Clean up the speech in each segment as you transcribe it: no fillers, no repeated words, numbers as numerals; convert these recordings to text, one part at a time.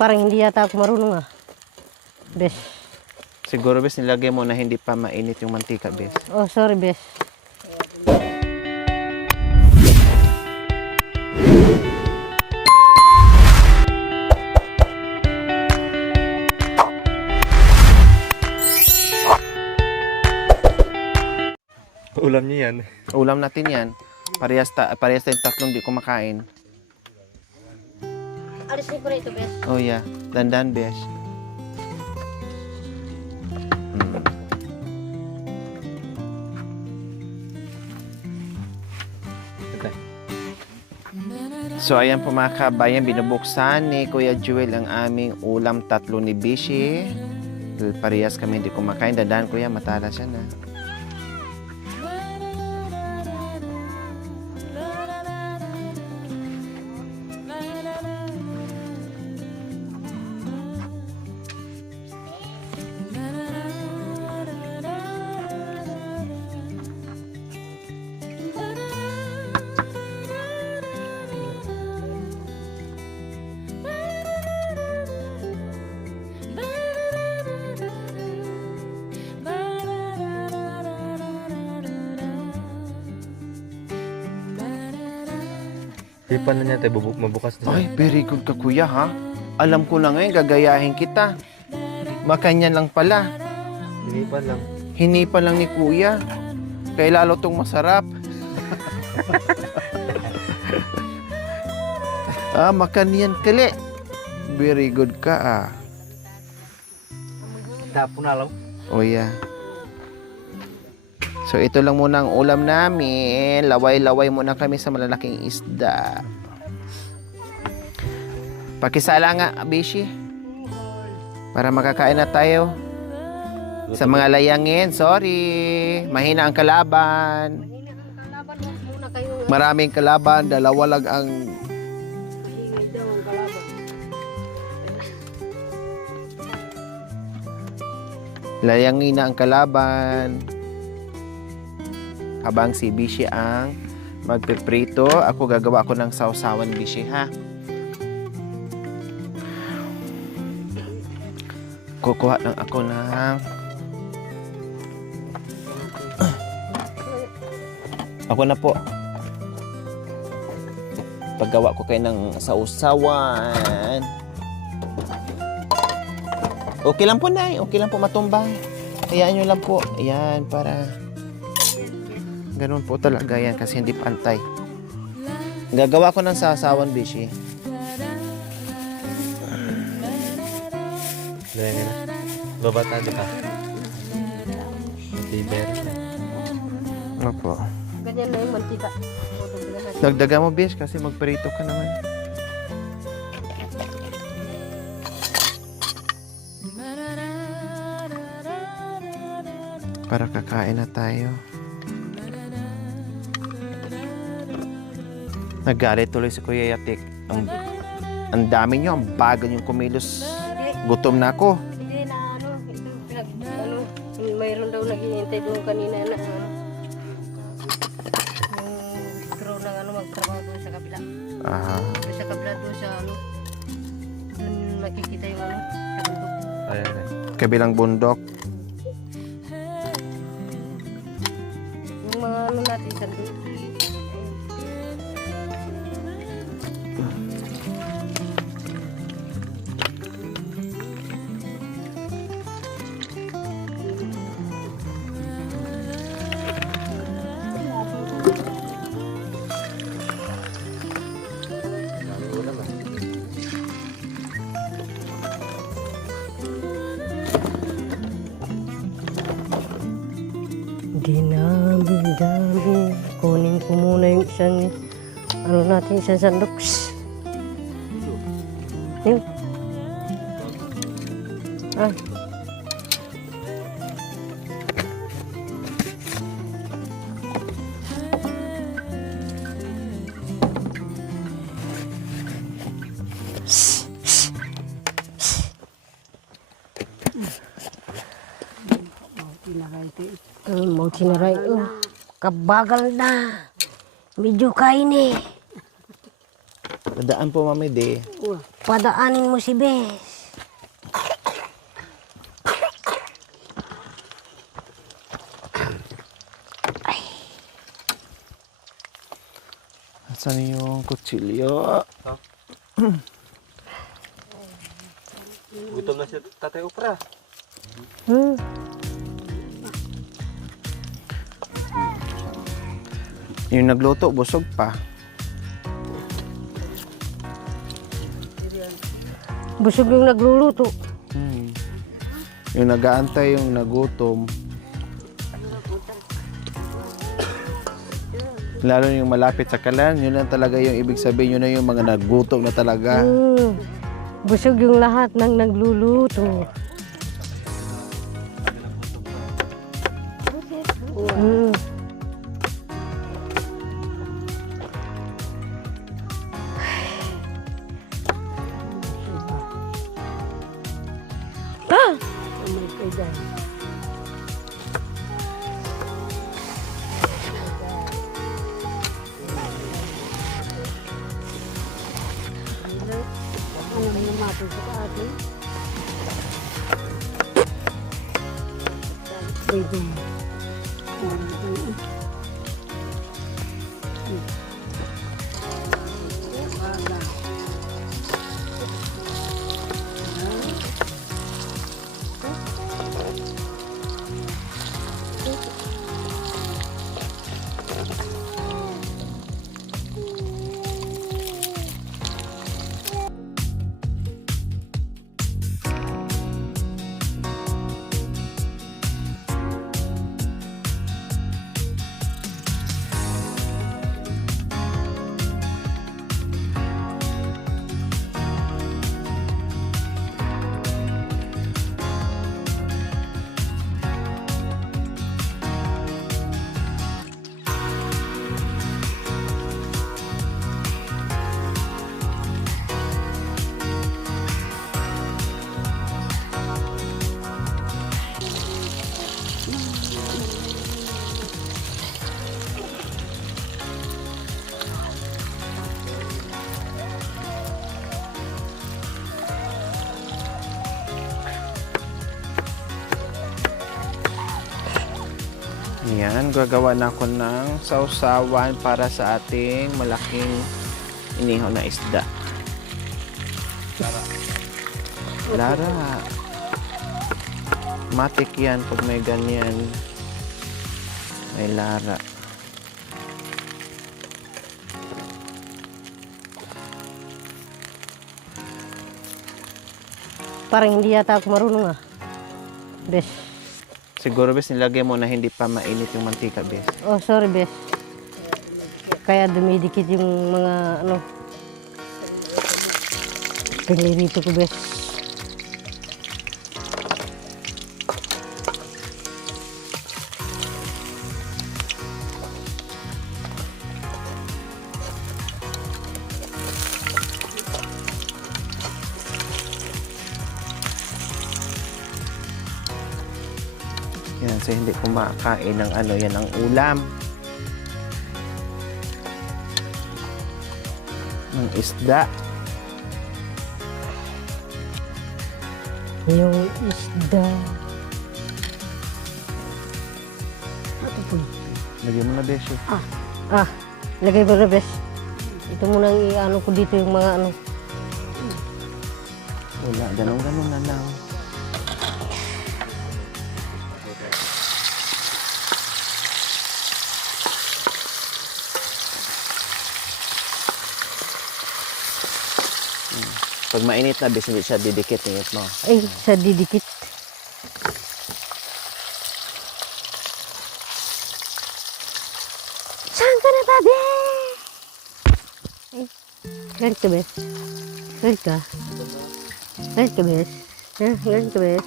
Parang hindi yata ako marunong ah. Bes. Siguro bes nilagay mo na hindi pa mainit yung mantika bes. Oh, sorry bes. Ulam niya yan. Ulam natin yan. Parehas tayong tatlong di kumakain. Alisin ko na ito bes. Oh yeah. Dandan bes. So ayan po mga kabayan, binubuksan ni Kuya Jewel ang aming ulam tatlo ni Bishi. Parehas kami hindi kumakain. Dandan kuya, matala siya na. Hipan na niya tayo, mabukas na Ay, very good ka kuya ha. Alam ko na ngayon, gagayahin kita. Makanya lang pala. Hinipan lang. Hinipan lang ni kuya. Kaya lalo tong masarap. Makanyan kali. Very good ka ah. Tapo na lang. Oh yeah. So ito lang muna ang ulam namin. Laway-laway muna kami sa malalaking isda. Pakisala nga, Bishi. Para makakain na tayo. Sa mga layangin, sorry. Mahina ang kalaban. Kalaban muna kayo. Maraming kalaban, dalawa lang ang... Ingay daw ang kalaban. Layangin na ang kalaban. Habang si Bishi ang magpiprito, ako gagawa ako ng sausawan, Bishi, ha? Kukuha lang ako ng... Ako na po. Paggawa ko kayo ng sausawan. Okay lang po, Nay. Okay lang po matumbang. Hayaan nyo lang po. Ayan, para... Ganun po talaga yan kasi hindi pantay. Gagawa ko ng sasawan, Bishi. Dahil nga na. Babata di ka. Tiber. Opo. Ganyan na yung mantika. Dagdagan mo, Bish, kasi magperito ka naman. Para kakain na tayo. Nagalit tuloy si Kuya Yatik. Ang dami nyo, ang bagal yung kumilos. Gutom na ako. Hindi na ito mayroon daw naghihintay doon kanina na yung crew ng magtrabaho doon sa kabila. Doon sa kabila doon sa doon makikita yung sa bundok. Ayan na. Kabilang bundok. Yung mga natin sa doon. Dami. Kunin ko muna yung isang isang sandok. Yun. Mau tinaray. Kabagal na. Medyo kain eh. Dadaan po, Mami De. Padaanin mo si Bes. Saan yung kutsilyo? Gutom na si Tatay Opra. Yung nagluto, busog pa. Busog yung nagluluto. Yung nag-aantay, yung nagutom. Lalo yung malapit sa kalan, yun lang talaga yung ibig sabihin, yun na yung mga nagutom na talaga. Busog yung lahat ng nagluluto. Yan, gagawa na ako ng sausawan para sa ating malaking inihaw na isda. Lara. Matik yan pag may ganyan. May Lara. Parang hindi yata ako marunong Bes. Siguro, Bes, nilagay mo na hindi pa mainit yung mantika, Bes. Oh, sorry, Bes. Kaya dumidikit yung mga pinirito ko, Bes. Yan, so hindi kumakain ng yan ang ulam. Ng isda. Yung isda. Ito po. Lagyan mo na, Bes. Lagay ko na, Bes. Ito muna ang ko dito yung mga Wala, ganun-ganun na lang. Pag mainit na, Bes, hindi siya didikit. Init mo. Ay, sa didikit. Saan ka na, tabi? Ay, galit ka, Bes. Galit ka. Galit ka, Bes. Galit ka, Bes.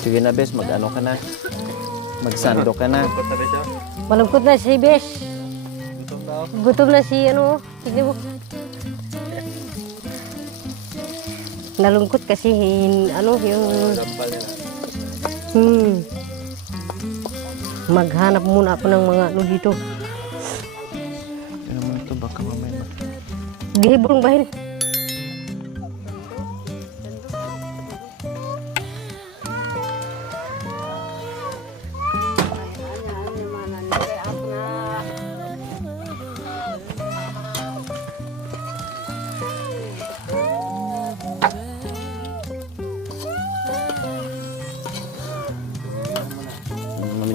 Sige na, Bes, mag-ano ka na. Magsando ka na. Gutom na siya. Malungkot na si Bes. Gutom na ako. Gutom na si tignan mo. Nalungkot kasi ano yung Dampal nila. maghanap muna ako ng mga ano dito. Ano mo ito, baka mamaya Gihibong bahin.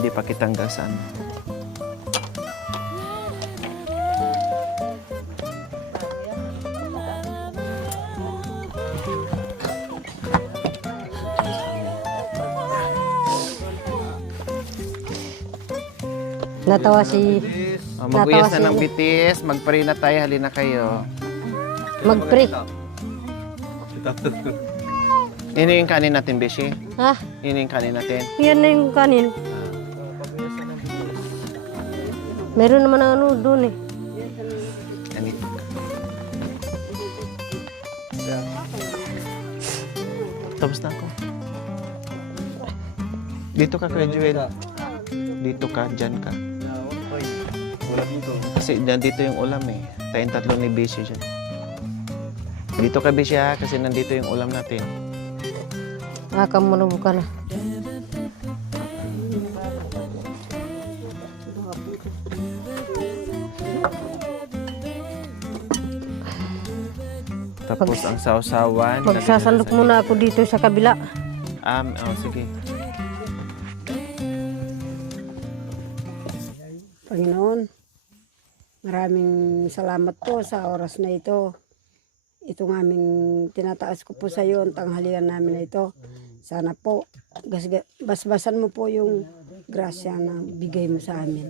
hindi pa kitanggasan. Natawa si Mag-uyas Natawa na ng si- bitis, mag-pray na tayo, halina kayo. Mag-pray. Yun yung kanin natin, Beshi. Ha? Yun yung kanin natin. Yan na yung kanin. Meron naman ang ano doon eh. Kanin. Tapos na ako. Dito ka, Kuya Joel. Dito ka, dyan ka. Wala dito. Kasi nandito yung ulam eh. Tayong tatlo ni Beshi dyan. Dito ka, Beshi ha, kasi nandito yung ulam natin. Kamu ka na. Tapos ang sausawan. Magsasandok muna ako dito sa kabila. Sige. Panginoon, maraming salamat po sa oras na ito. Itong aming tinataas ko po sa iyo ang tanghalian namin na ito. Sana po, basbasan mo po yung grasya na bigay mo sa amin.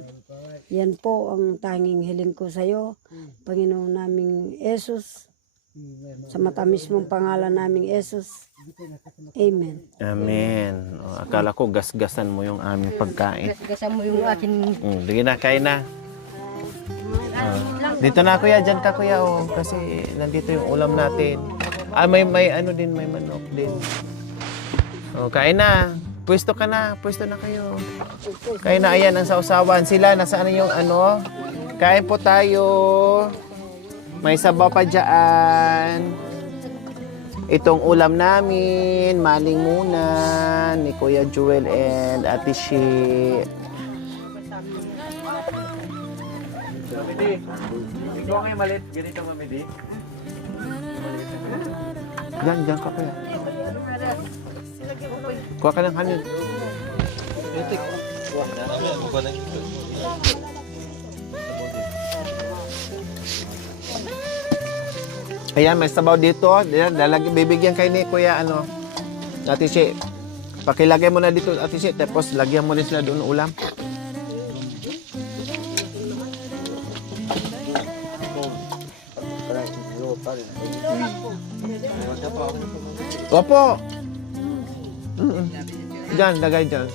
Yan po ang tanging hiling ko sa iyo, Panginoon naming Jesus. Sa matamis mong pangalan naming Jesus. Amen. Amen. Akala ko gasgasan mo yung aming pagkain. Gasgasan mo yung akin. Sige na, kain na. Dito na kuya, dyan ka kuya kasi nandito yung ulam natin. May ano din, may manok din. Kain na. Pwesto ka na, pwesto na kayo. Kain na, ayan ang sausawan. Sila, nasaan yung ano? Kain po tayo. May sabaw pa dyan. Itong ulam namin, maling muna ni Kuya Joel and Ate Shi. Mamidi. Ikaw ngayon malit. Ganito mamidi. Diyan ka kuya. Kuha ka ng kanin. Etik. Wah, namin mo ba nang Ayan, may sabaw dito. Bibigyan kayo ni Kuya, Ate Shi. Pakilagay mo na dito, Ate Shi. Tapos, lagyan mo rin sila doon ng ulam. Opo. Diyan, lagay dyan.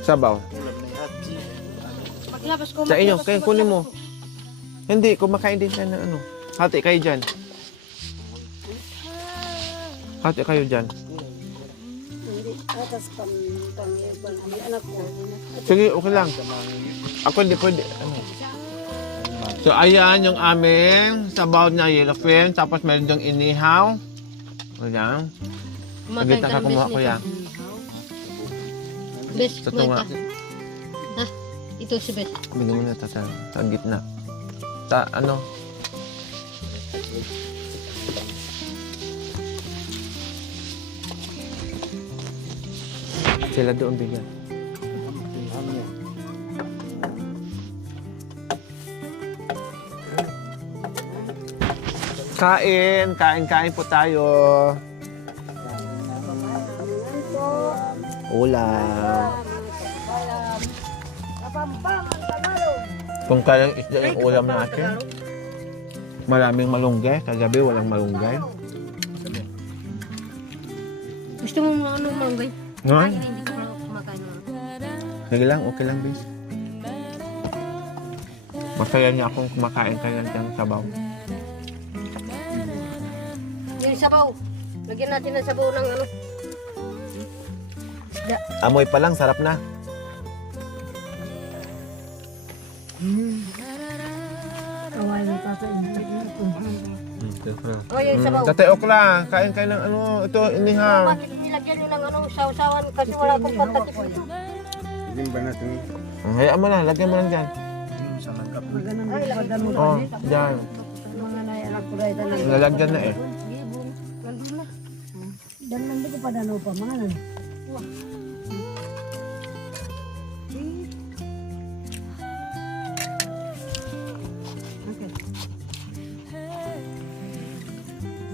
Sabaw. Paglabas ko, Sa inyo, kayo kunin mo. Hindi, kumakain din siya ng ano. Hati kayo dyan. Hati kayo dyan. Hindi, atas pang anak mo. Sige, okay lang. Ako hindi pwede. So, ayan yung aming sabaw na yellowfin. Tapos meron dong inihaw. Ayan. kumakain Saglit ka na ng kumuha bes ko yan. Bes, Sa kumain tunga. ka. Ha? Ito si Bes. Bili mo na sa gitna. Ano? Sila doon bigyan. Kain po tayo. Ulam. Kung kayang isda yung ulam natin. Maraming malunggay. Kagabi walang malunggay. Gusto mo mga ano malunggay? No? Ay, hindi ko kumakain ng Sige lang, okay lang, bis. Masaya niya akong kumakain kaya ng sabaw. isabaw. Lagyan natin ng sabaw ng ano. Isda. Amoy pa lang, sarap na. Kaway ni Papa. O, yung sabaw. Tatay Okla, kain kayo ng ano, ito, inihaw. Bakit nilagyan nyo ng ano, sausawan kasi wala akong pantatip ito. Hayaan mo na, lagyan mo lang dyan. Maganan mo pa damo. Oh, dyan. Mga naianak ko dahil tanan. Lalagyan na eh. Dan nanti ko pa dano pa mga nan.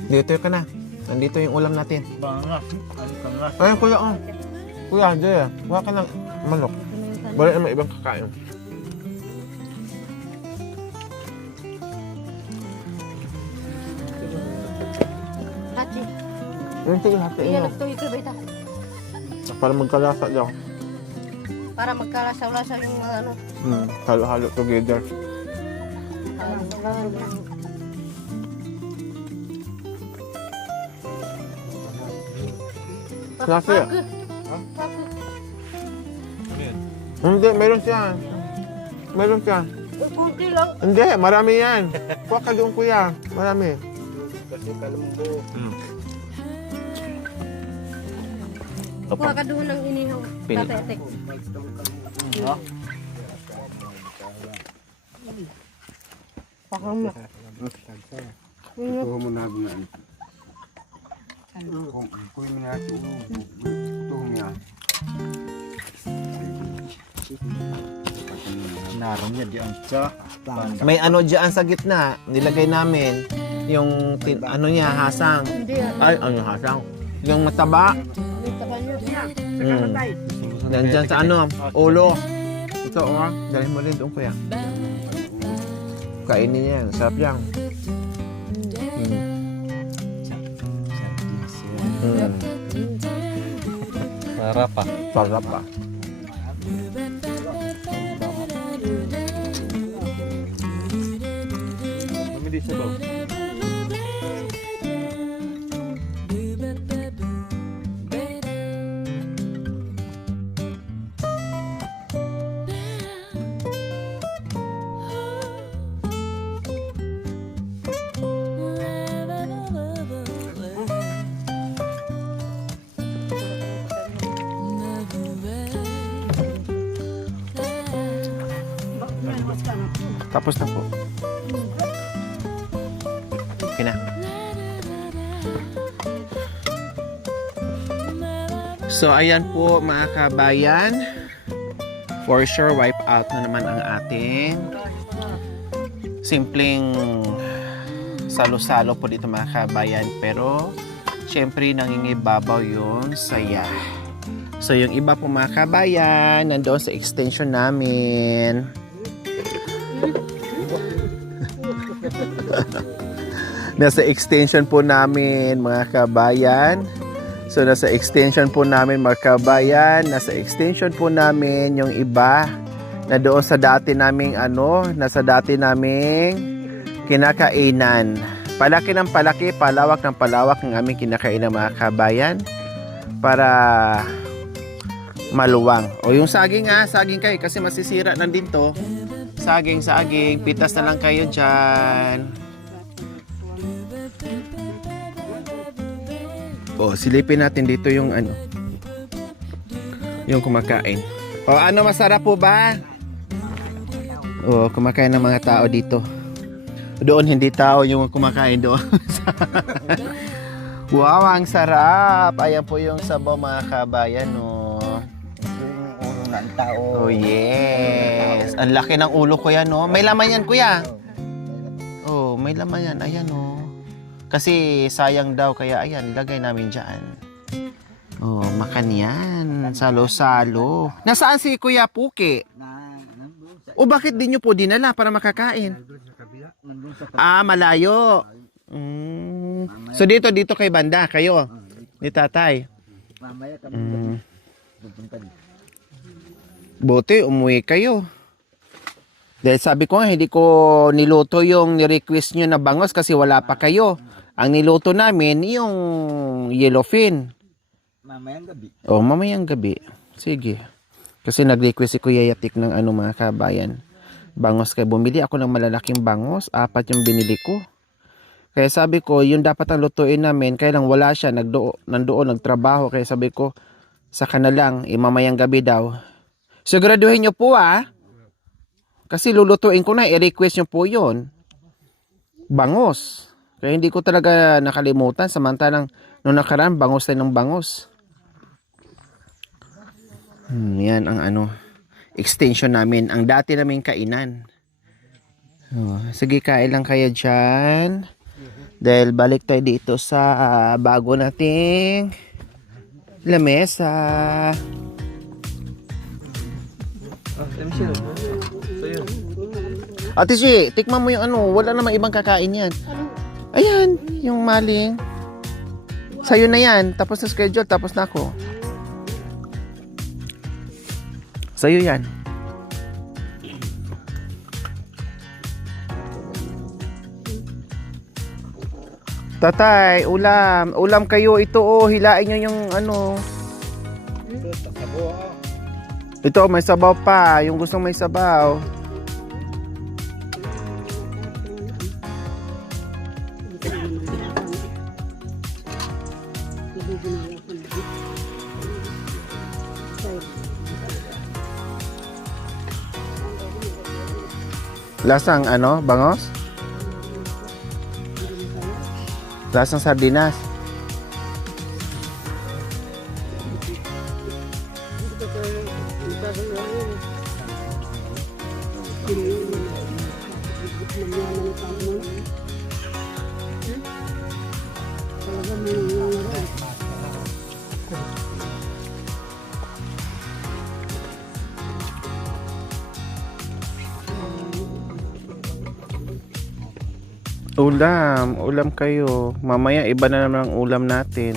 Dito ka na. Nandito yung ulam natin. Ayun, kuya, oh. Kuya, dyan. Huwag ka ng manok. Wala naman ibang kakain. Hati. Sige, hati Iyan mo. nagtuloy ka ba ito? Para magkalasa daw. Para magkalasaw-lasaw yung mga ano. Halo-halo together. Klase. Hindi, meron siya. Meron siya. Kunti lang. Hindi, marami yan. Kuha ka doon, kuya. Marami. Kuha ka doon ng inihaw. Pili. Tatetek. Pakam na. Naroon niya di ang sa. May ano dyan sa gitna. Nilagay namin yung ano niya, hasang. Hindi ah. Ay, ano hasang? Yung mataba. May tabal niya. Nandyan sa ano, ulo. Ito, oh. Dalhin mo rin doon, kuya. Kainin niya yan. Sarap yan. Sarap pa. Sarap pa. Mamili sa baw. Tapos na po. Okay na. So, ayan po mga kabayan. For sure, wipe out na naman ang ating simpleng salo-salo po dito mga kabayan. Pero, syempre, nangingibabaw yung saya. So, yung iba po mga kabayan, nandoon sa extension namin. Nasa extension po namin mga kabayan. So nasa extension po namin mga kabayan. Nasa extension po namin yung iba na doon sa dati naming ano, nasa dati naming kinakainan. Palaki ng palaki, palawak ng palawak ng aming kinakainan mga kabayan para maluwang. O yung saging saging kayo kasi masisira na din to. Saging, pitas na lang kayo dyan. O, silipin natin dito yung ano. Yung kumakain. O, ano masarap po ba? O, kumakain ng mga tao dito. Doon hindi tao yung kumakain doon. Wow, ang sarap. Ayan po yung sabaw mga kabayan, no. Ang tao. Oh, yes. Ang laki ng ulo ko yan, no. May laman yan, kuya. Oh, may laman yan. Ayan, no. Kasi sayang daw, kaya ayan, ilagay namin dyan. Oh, makan yan. Salo-salo. Nasaan si Kuya Puki? O bakit di nyo po dinala para makakain? Malayo. So dito kay banda, kayo. Ni tatay. Mamaya kami pupunta dito. Buti, umuwi kayo. Dahil sabi ko nga, hindi ko niluto yung ni-request nyo na bangos kasi wala pa kayo. Ang niluto namin, yung yellowfin. Mamayang gabi. O, mamayang gabi. Sige. Kasi nag-request si Kuya Yatik ng ano mga kabayan. Bangos kaya bumili ako ng malalaking bangos. 4 yung binili ko. Kaya sabi ko, yun dapat ang lutuin namin. Kaya lang wala siya. Nandoon, nagtrabaho. Kaya sabi ko, saka na lang, mamayang gabi daw. Siguraduhin nyo po kasi lulutuin ko na, i-request nyo po yun. Bangos. Kaya hindi ko talaga nakalimutan. Samantalang nung nakaraan, bangos tayo ng bangos. Yan ang ano, extension namin. Ang dati naming kainan. Sige, kain lang kayo dyan. Dahil balik tayo dito sa bago nating lamesa. Ate Shi, tikman mo yung ano. Wala namang ibang kakain yan. Ayan, yung maling. Sa'yo na yan. Tapos na schedule, tapos na ako. Sa'yo yan. Tatay, ulam. Ulam kayo. Ito hilain nyo yung ano. Ito, may sabaw pa. Yung gustong may sabaw. Lasang ano, bangos? Lasang sardinas. Ulam kayo. Mamaya iba na naman ang ulam natin.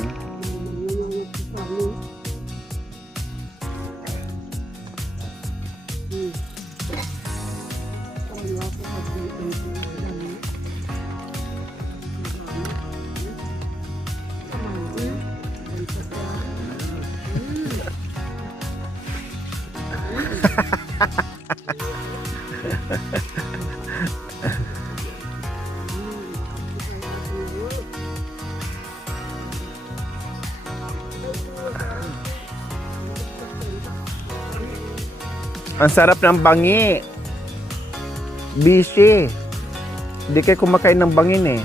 Ang sarap ng bangi. Bishi. Hindi kayo kumakain ng bangin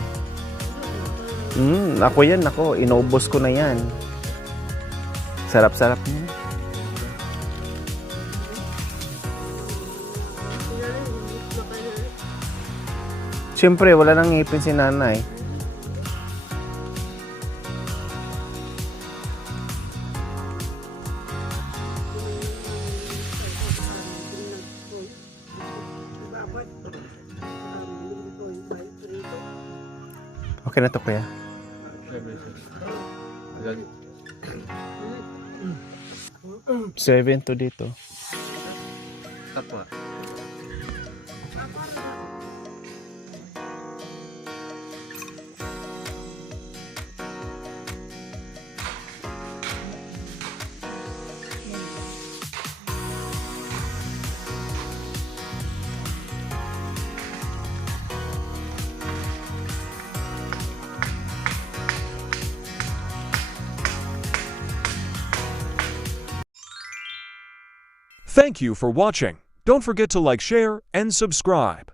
Ako yan, ako. Inubos ko na yan. Sarap-sarap niya. Siyempre, wala nang ngipin si nanay. Okay na to, kuya. 7 to dito. Tapos. Thank you for watching. Don't forget to like, share, and subscribe.